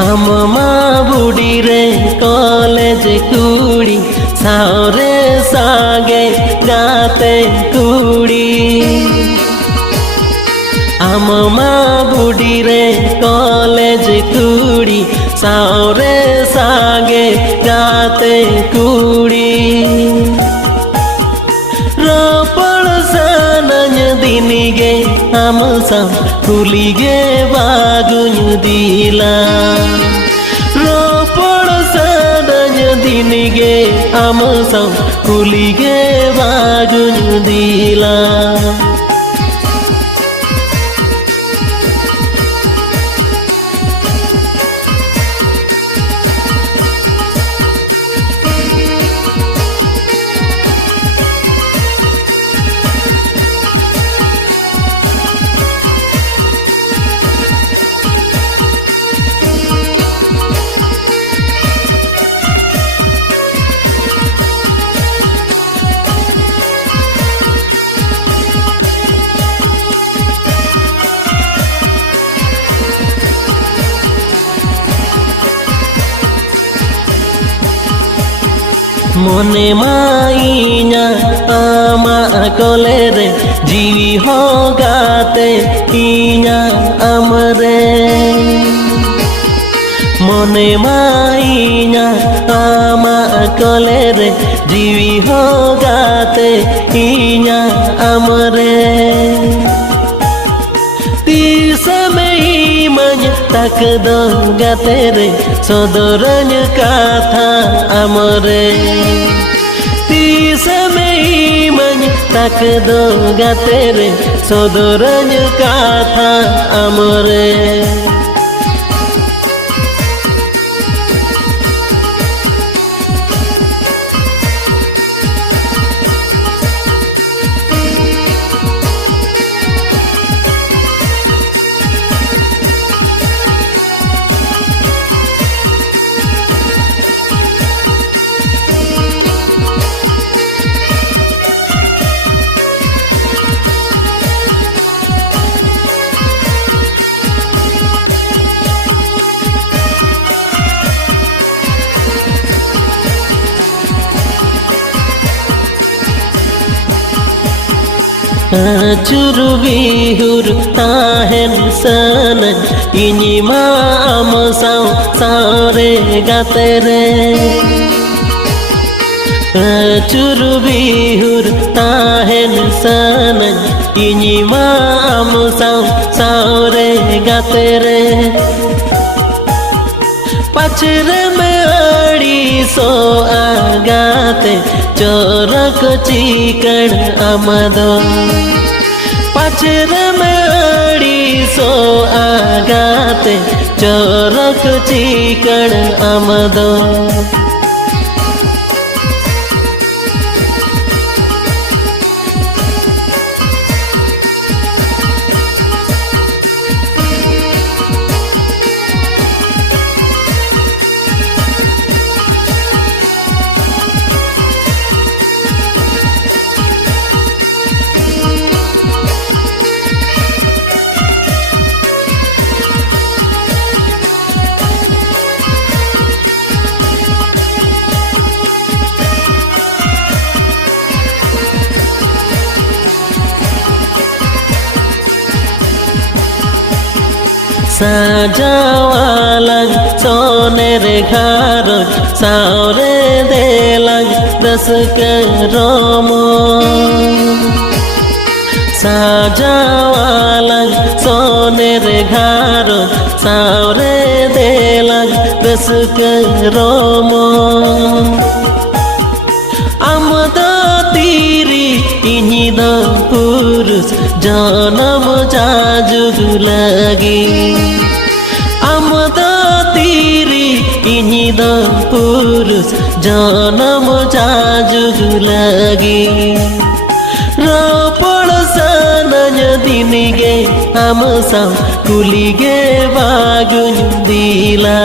आम माँ बुढ़ी रे कॉलेज कुड़ी सारे सागे गाते कुड़ी आम माँ बुढ़ी रे कॉलेज कुड़ी सारे सागे गाते कुड़ी रोपड़ सानन दिनिगे आम सा कुलिगे बागुन दिला रोपड़ सानन दिनिगे आम सा कुलिगे बागुन दिला मने माइना आमा कोले रे जीवी हो गाते इना अमरे मने माइना आमा कोले रे जीवी हो गाते इना अमरे समय मन तक दो गाते रे सदरन कथा अमरे समय मन तक दो गाते रे सदरन कथा अमरे चुरु बिहुर ताहेन सन इनी माम साउ सारे गाते रे चुरु बिहुर ताहेन सन इनी माम साउ सारे गाते रे पचरे में अड़ी सो आगाते चोरक चिकन आमदो पचरे में अड़ी सो आगाते चोरक चिकन आमदो साजावालंग सोनेर घर सावरे देलंग दस करोमो साजावालंग सोनेर घर सावरे देलंग दस करोमो आमदा तीरी इनी द पुरुष जनम जाजुग लगी आमदा तीरी इनी द पुरुष जनम जाजुग लगी रोपड़ सानन दिनिगे आम सा कुलिगे बागुन दिला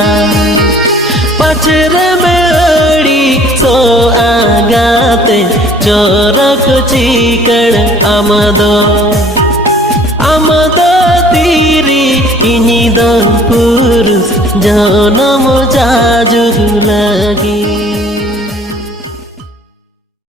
पचरे में अड़ी सो आगाते चोरक चिकन आमदो आमदो तीरी इनी द पुरुष जान जुग लगी।